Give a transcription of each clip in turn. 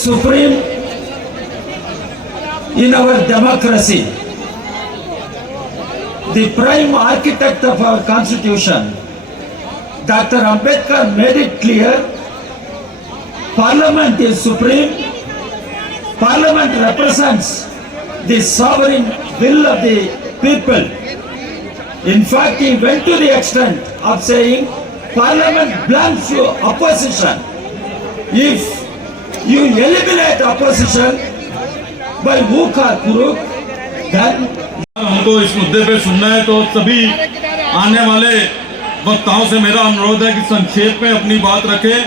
Supreme in our democracy, the prime architect of our constitution, Dr. Ambedkar made it clear, Parliament is supreme. Parliament represents the sovereign will of the people. In fact, he went to the extent of saying, Parliament belongs to opposition. If you eliminate opposition by hook or crook, then हमको इस मुद्दे पे सुनना है, तो सभी आने वाले वक्ताओं से मेरा अनुरोध है कि संक्षेप में अपनी बात रखें।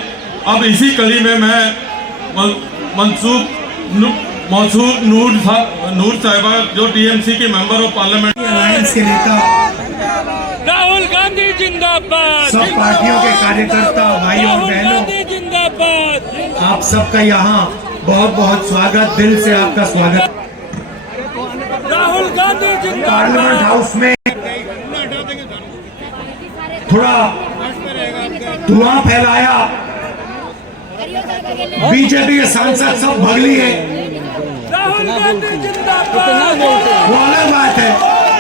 अब इसी कड़ी में मैं मौसूद नूर साहिबा, जो टीएमसी की मेंबर ऑफ पार्लियामेंट अलायंस के नेता, राहुल गांधी जिंदाबाद, सब पार्टियों के कार्यकर्ता भाइयों और बहनों, जिंदाबाद, आप सबका यहाँ बहुत बहुत स्वागत, दिल से आपका स्वागत। राहुल गांधी जिंदाबाद। पार्लियामेंट हाउस में थोड़ा धुआं फैलाया, बीजेपी के सांसद सब भाग लिए, राहुल गांधी जिंदाबाद, वो अलग बात है।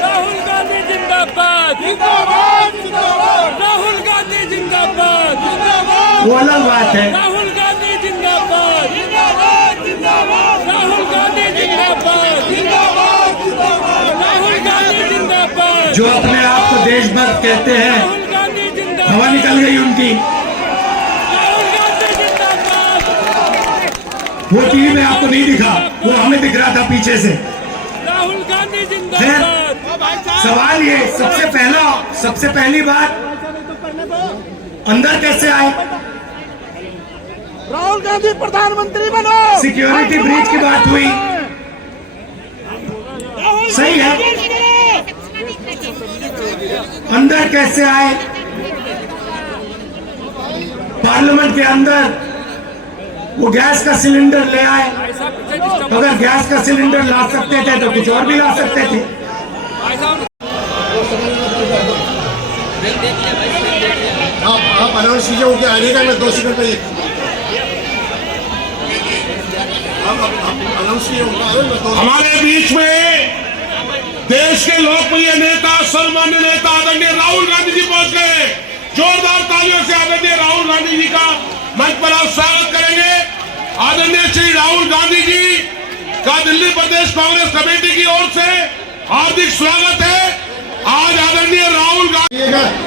राहुल गांधी जिंदाबाद, जिंदाबाद, जिंदाबाद, राहुल गांधी जिंदाबाद, जिंदाबाद, वो अलग बात है। राहुल गांधी जिंदाबाद, जिंदाबाद, जिंदाबाद, राहुल गांधी जिंदाबाद, जिंदाबाद, जिंदाबाद, राहुल गांधी जिंदाबाद। जो अपने आप को देशभक्त कहते हैं, राहुल गांधी जिंदाबाद, हवा निकल गई उनकी। राहुल गांधी जिंदाबाद। वो टीवी में आपको नहीं दिखा, वो हमें दिख रहा था पीछे से। राहुल गांधी जिंदाबाद। सवाल ये, सबसे पहली बात, अंदर कैसे आए? राहुल गांधी प्रधानमंत्री बनो। सिक्योरिटी ब्रीच की बात हुई, सही है, अंदर कैसे आए? पार्लियामेंट के अंदर वो गैस का सिलेंडर ले आए। अगर गैस का सिलेंडर ला सकते थे तो कुछ और भी ला सकते थे। आप अनाउंस कीजिए, उनके आने का मैं 2 सेकंड में अनाउंस कीजिए। हमारे बीच में देश के लोकप्रिय नेता, सम्मान्य नेता आदरणीय राहुल गांधी जी पहुंच गए। जोरदार तालियों से आदरणीय राहुल गांधी जी का मंच पर आप स्वागत करेंगे। आदरणीय श्री राहुल गांधी जी का दिल्ली प्रदेश कांग्रेस कमेटी की ओर से हार्दिक स्वागत है। आज आदरणीय राहुल गांधी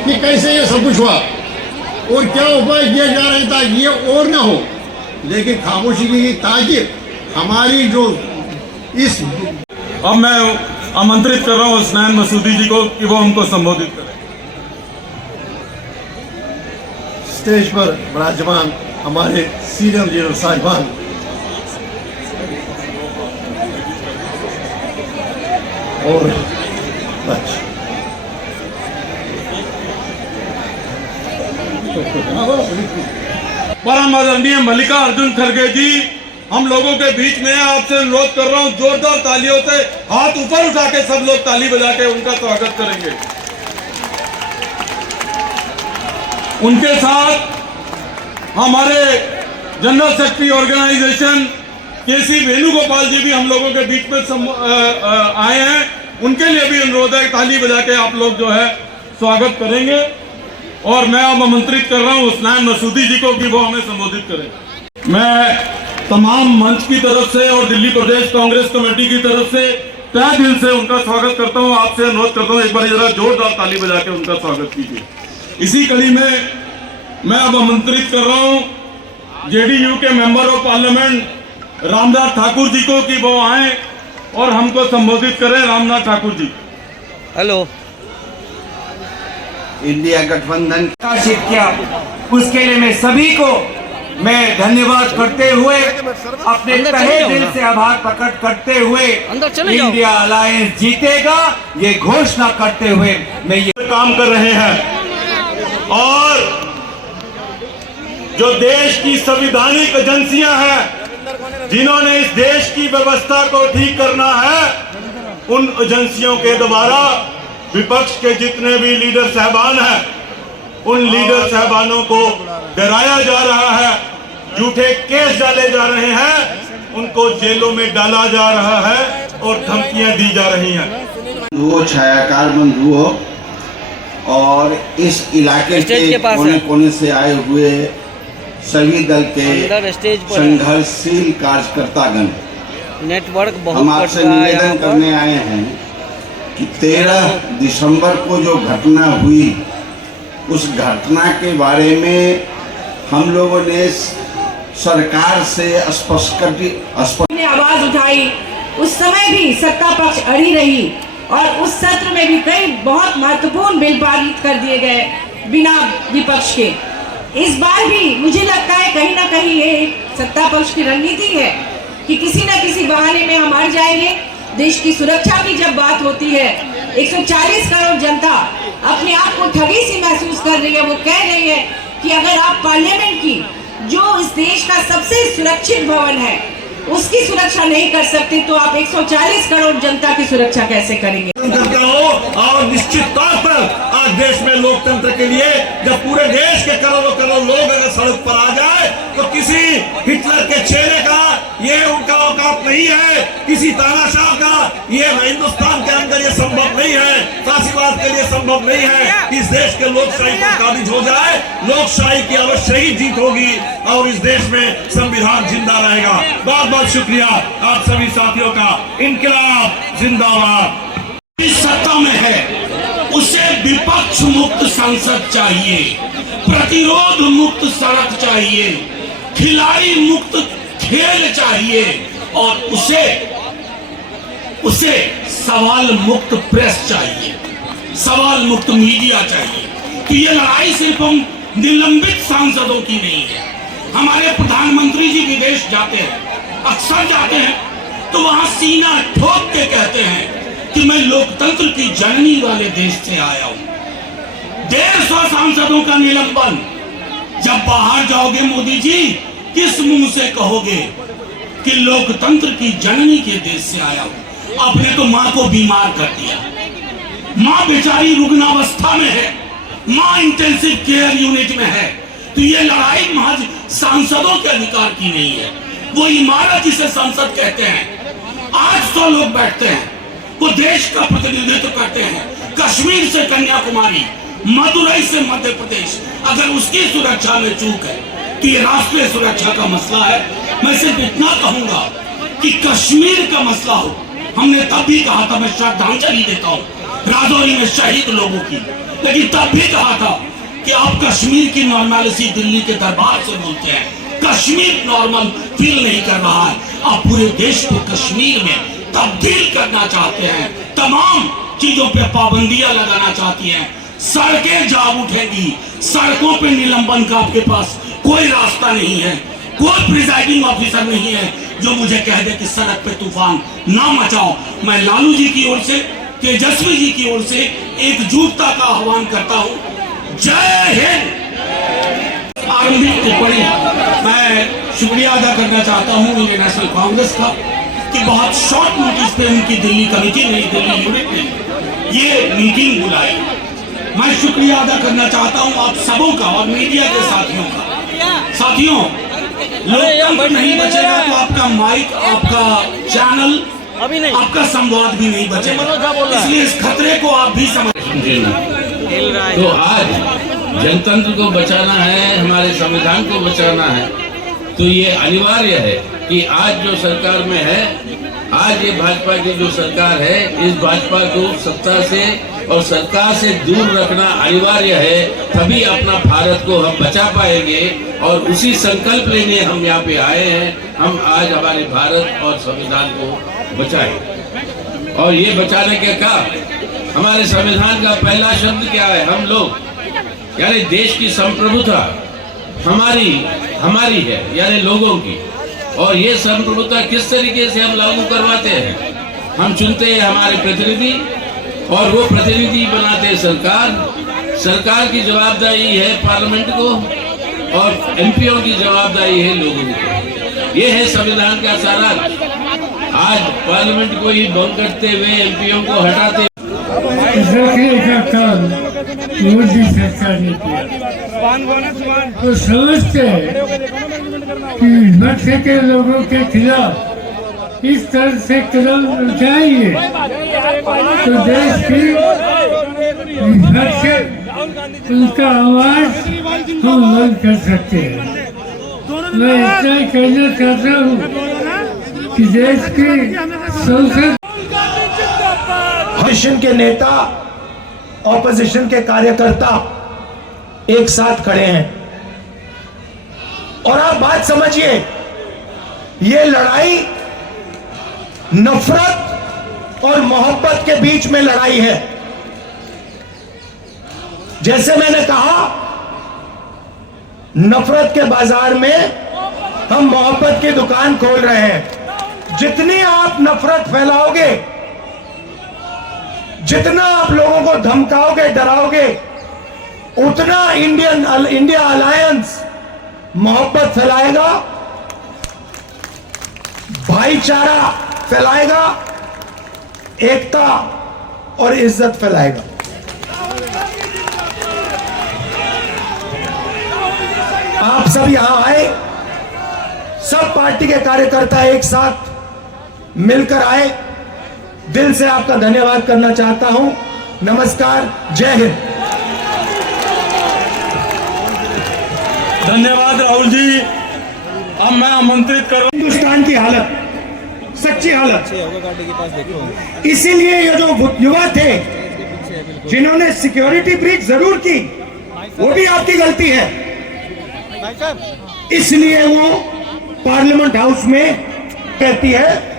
कि कैसे ये सब कुछ हुआ और क्या उपाय किया जा रहा था ये और ना हो, लेकिन खामोशी की ताकि हमारी जो इस। अब मैं आमंत्रित कर रहा हूं हसनैन मसूदी जी को कि वो हमको संबोधित करें। स्टेज पर विराजमान हमारे सीनियर लीडर साहिबान, और परम आदरणीय मल्लिकार्जुन खड़गे जी हम लोगों के बीच में, आपसे अनुरोध कर रहा हूं, जोरदार तालियों से हाथ ऊपर उठा के सब लोग ताली बजा के उनका स्वागत करेंगे। उनके साथ हमारे जनरल सेक्रेटरी ऑर्गेनाइजेशन केसी वेणुगोपाल जी भी हम लोगों के बीच में आए हैं। उनके लिए भी अनुरोध है, ताली बजा के आप लोग जो है स्वागत करेंगे। और मैं अब आमंत्रित कर रहा हूं हसनैन मसूदी जी को कि वो हमें संबोधित करें। मैं तमाम मंच की तरफ से और दिल्ली प्रदेश कांग्रेस कमेटी की तरफ से तहे दिल से उनका स्वागत करता हूं। आपसे अनुरोध करता हूं, एक बार जरा जोरदार ताली बजा के उनका स्वागत कीजिए। इसी कड़ी में मैं अब आमंत्रित कर रहा हूं जेडीयू के member of parliament Ramnath Thakur ji को कि वो आए और हमको संबोधित करें। रामनाथ ठाकुर जी। हेलो। इंडिया गठबंधन का किया, उसके लिए मैं सभी को मैं धन्यवाद करते हुए, अपने तहे दिल से आभार प्रकट करते हुए, इंडिया अलायंस जीतेगा ये घोषणा करते हुए मैं ये काम कर रहे हैं। और जो देश की संवैधानिक एजेंसियां हैं जिन्होंने इस देश की व्यवस्था को ठीक करना है, उन एजेंसियों के द्वारा विपक्ष के जितने भी लीडर साहबान हैं, उन लीडर साहबानों को डराया जा रहा है, झूठे केस डाले जा रहे हैं। उनको जेलों में डाला जा रहा है और धमकियां दी जा रही हैं। वो छायाकार बंधुओं और इस इलाके के कोने कोने से आए हुए सभी दल के संघर्षशील कार्यकर्तागण, नेटवर्क हम आपसे निवेदन करने आए हैं कि 13 दिसंबर को जो घटना हुई उस घटना के बारे में हम लोगों ने सरकार से स्पष्ट आवाज उठाई। उस समय भी सत्ता पक्ष अड़ी रही और उस सत्र में भी कई बहुत महत्वपूर्ण बिल पारित कर दिए गए बिना विपक्ष के। इस बार भी मुझे लगता है कहीं ना कहीं ये सत्ता पक्ष की रणनीति है कि किसी न किसी बहाने में हम हार जाएंगे। देश की सुरक्षा की जब बात होती है, 140 करोड़ जनता अपने आप को ठगी सी महसूस कर रही है। वो कह रही है कि अगर आप पार्लियामेंट की, जो इस देश का सबसे सुरक्षित भवन है, उसकी सुरक्षा नहीं कर सकते तो आप 140 करोड़ जनता की सुरक्षा कैसे करेंगे? करता हो। और निश्चित तौर पर आज देश में लोकतंत्र के लिए जब पूरे देश के करोड़ों करोड़ लोग अगर सड़क पर आ जाए तो किसी हिटलर के चेहरे का ये उनका औकात नहीं है, किसी तानाशाह का ये हिंदुस्तान के अंदर ये संभव नहीं है, फांसीवाद के लिए संभव नहीं है। इस देश के लोकशाही पर काबिज हो जाए, लोकशाही की अवश्य ही जीत होगी और इस देश में संविधान जिंदा रहेगा। बहुत बहुत शुक्रिया आप सभी साथियों का। इनकलाब जिंदाबाद। इस सत्ता में है उसे विपक्ष मुक्त संसद चाहिए, प्रतिरोध मुक्त सड़क चाहिए, खिलाड़ी मुक्त खेल चाहिए और उसे सवाल मुक्त प्रेस चाहिए, सवाल मुक्त मीडिया चाहिए। तो ये लड़ाई सिर्फ हम निलंबित सांसदों की नहीं है। हमारे प्रधानमंत्री जी विदेश जाते हैं, अक्सर जाते हैं, तो वहां सीना ठोक के कहते हैं कि मैं लोकतंत्र की जननी वाले देश से आया हूं। 150 सांसदों का निलंबन। जब बाहर जाओगे मोदी जी, किस मुंह से कहोगे कि लोकतंत्र की जननी के देश से आया हूं? आपने तो मां को बीमार कर दिया। मां बेचारी रुग्णावस्था में है, मां इंटेंसिव केयर यूनिट में है। तो ये लड़ाई महज सांसदों के अधिकार की नहीं है, वो इमारत जिसे संसद कहते हैं। 800 लोग बैठते हैं, वो देश का प्रतिनिधित्व करते हैं। कश्मीर से कन्याकुमारी, मदुरई से मध्य प्रदेश, अगर उसकी सुरक्षा में चूक है तो ये राष्ट्रीय सुरक्षा का मसला है। मैं सिर्फ इतना कहूंगा कि कश्मीर का मसला हो, हमने तब भी कहा था, मैं श्रद्धांजलि देता हूं राजौरी में शहीद लोगों की, लेकिन तब भी कहा था कि आप कश्मीर की नॉर्मलिटी दिल्ली के दरबार से बोलते हैं। कश्मीर नॉर्मल फील नहीं कर रहा है। आप पूरे देश को कश्मीर में तब्दील करना चाहते हैं, तमाम चीजों पे पाबंदियां लगाना चाहती हैं। सड़कें जाम उठेंगी, सड़कों पे निलंबन का आपके पास कोई रास्ता नहीं है। कोई प्रिजाइडिंग ऑफिसर नहीं है जो मुझे कह दे कि सड़क पे तूफान ना मचाओ। मैं लालू जी की ओर से, तेजस्वी जी की ओर से एकजुटता का आह्वान करता हूं। जय हिंद। आरंभिक टिप्पणी मैं शुक्रिया अदा करना चाहता हूं इंडियन नेशनल कांग्रेस का कि बहुत शॉर्ट नोटिस पे उनकी दिल्ली कमेटी ने, दिल्ली यूनिट ने ये मीटिंग बुलाई। मैं शुक्रिया अदा करना चाहता हूं आप सबों का और मीडिया के साथियों का। साथियों, लोकतंत्र नहीं बचेगा तो आपका माइक, आपका चैनल, आपका संवाद भी नहीं बचेगा। इसलिए इस खतरे को आप भी समझिए। तो आज जनतंत्र को बचाना है, हमारे संविधान को बचाना है, तो ये अनिवार्य है कि आज जो सरकार में है, आज ये भाजपा की जो सरकार है, इस भाजपा को सत्ता से और सरकार से दूर रखना अनिवार्य है। तभी अपना भारत को हम बचा पाएंगे और उसी संकल्प लेने हम यहाँ पे आए हैं। हम आज हमारे भारत और संविधान को बचाएं। और ये बचाने के का हमारे संविधान का पहला शब्द क्या है? हम लोग, यानी देश की संप्रभुता हमारी है, यानी लोगों की। और ये संप्रभुता किस तरीके से हम लागू करवाते हैं? हम चुनते हैं हमारे प्रतिनिधि और वो प्रतिनिधि बनाते हैं सरकार। सरकार की जवाबदारी है पार्लियामेंट को और एमपीओ की जवाबदारी है लोगों को। ये है संविधान का सारा। आज पार्लियामेंट को ही भंग करते हुए एमपीओ को हटाते मोदी सरकार ने किया तो समझते हैं कि नशे के लोगों के खिलाफ इस तरह से कदम उठाएंगे तो देश की नशे उनका आवाज हम बंद कर सकते हैं। मैं इतना ही कहना चाहता हूँ कि देश की संसद ऑपोजिशन के नेता, ऑपोजिशन के कार्यकर्ता एक साथ खड़े हैं और आप बात समझिए, ये लड़ाई नफरत और मोहब्बत के बीच में लड़ाई है। जैसे मैंने कहा, नफरत के बाजार में हम मोहब्बत की दुकान खोल रहे हैं। जितनी आप नफरत फैलाओगे, जितना आप लोगों को धमकाओगे, डराओगे, उतना इंडिया अलायंस मोहब्बत फैलाएगा, भाईचारा फैलाएगा, एकता और इज्जत फैलाएगा। आप सब यहां आए, सब पार्टी के कार्यकर्ता एक साथ मिलकर आए। दिल से आपका धन्यवाद करना चाहता हूं। नमस्कार, जय हिंद। धन्यवाद राहुल जी। अब मैं आमंत्रित करूं हिंदुस्तान की हालत, सच्ची हालत, इसीलिए ये जो युवा थे जिन्होंने सिक्योरिटी ब्रीच जरूर की, वो भी आपकी गलती है, इसलिए वो पार्लियामेंट हाउस में कहती है,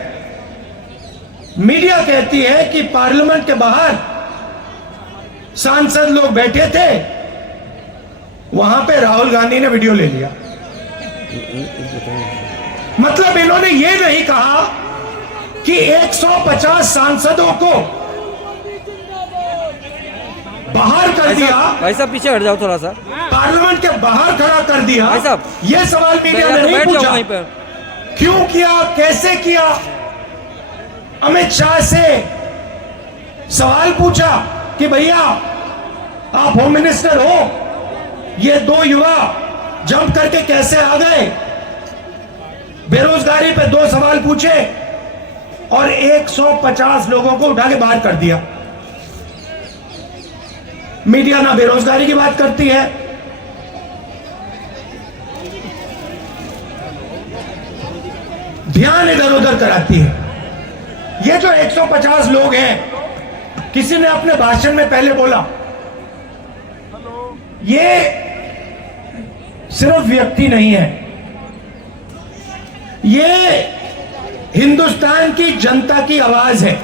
मीडिया कहती है कि पार्लियामेंट के बाहर सांसद लोग बैठे थे, वहां पे राहुल गांधी ने वीडियो ले लिया। मतलब इन्होंने ये नहीं कहा कि 150 सांसदों को बाहर कर दिया, भाई साहब पीछे हट जाओ थोड़ा सा, पार्लियामेंट के बाहर खड़ा कर दिया। भाई साहब, ये सवाल मीडिया ने नहीं पूछा, वहीं पर क्यों किया, कैसे किया। अमित शाह से सवाल पूछा कि भैया आप होम मिनिस्टर हो, ये दो युवा जंप करके कैसे आ गए। बेरोजगारी पे 2 सवाल पूछे और 150 लोगों को उठा के बाहर कर दिया। मीडिया ना बेरोजगारी की बात करती है, ध्यान इधर उधर कराती है। ये जो 150 लोग हैं, किसी ने अपने भाषण में पहले बोला, ये सिर्फ व्यक्ति नहीं है, ये हिंदुस्तान की जनता की आवाज है।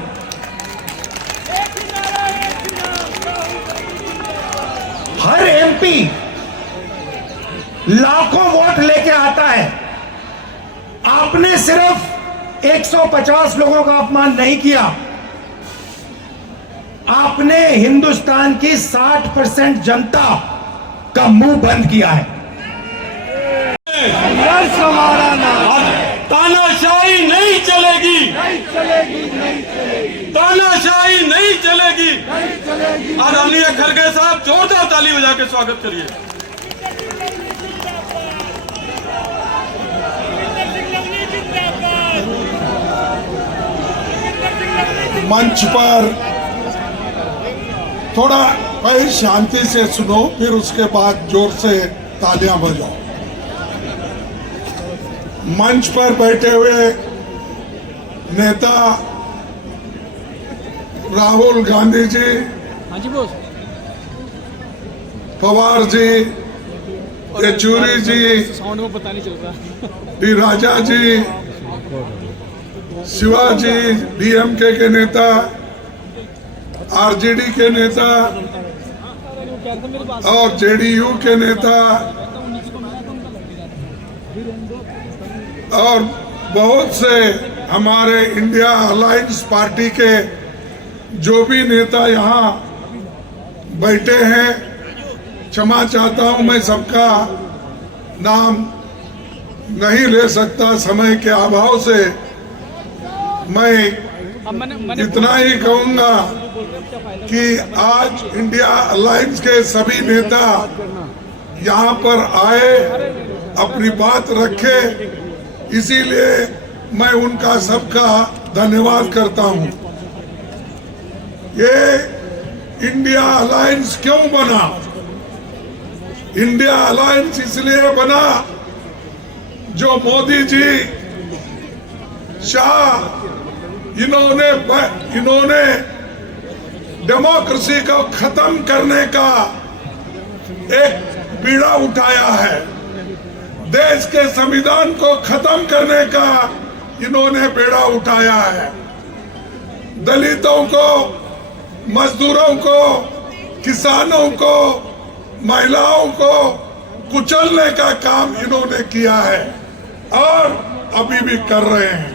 हर एमपी लाखों वोट लेके आता है। आपने सिर्फ 150 लोगों का अपमान नहीं किया, आपने हिंदुस्तान की 60% जनता का मुंह बंद किया है। तानाशाही नहीं चलेगी, तानाशाही नहीं चलेगी। आदरणीय खड़गे साहब जोरदार ताली बजा के स्वागत करिए। मंच पर थोड़ा पहले शांति से सुनो, फिर उसके बाद जोर से तालियां बजाओ। मंच पर बैठे हुए नेता राहुल गांधी जी, पवार जी, येचुरी जी, डी राजा जी, शिवाजी, डीएमके के नेता, आरजेडी के नेता और जेडीयू के नेता और बहुत से हमारे इंडिया अलायंस पार्टी के जो भी नेता यहाँ बैठे हैं, क्षमा चाहता हूँ मैं सबका नाम नहीं ले सकता समय के अभाव से। मैं इतना ही कहूँगा कि आज इंडिया अलायंस के सभी नेता यहाँ पर आए अपनी बात रखे, इसीलिए मैं उनका सबका धन्यवाद करता हूं। ये इंडिया अलायंस क्यों बना? इंडिया अलायंस इसलिए बना जो मोदी जी, शाह, इन्होंने डेमोक्रेसी को खत्म करने का एक बीड़ा उठाया है। देश के संविधान को खत्म करने का इन्होंने बेड़ा उठाया है। दलितों को, मजदूरों को, किसानों को, महिलाओं को कुचलने का काम इन्होंने किया है और अभी भी कर रहे हैं।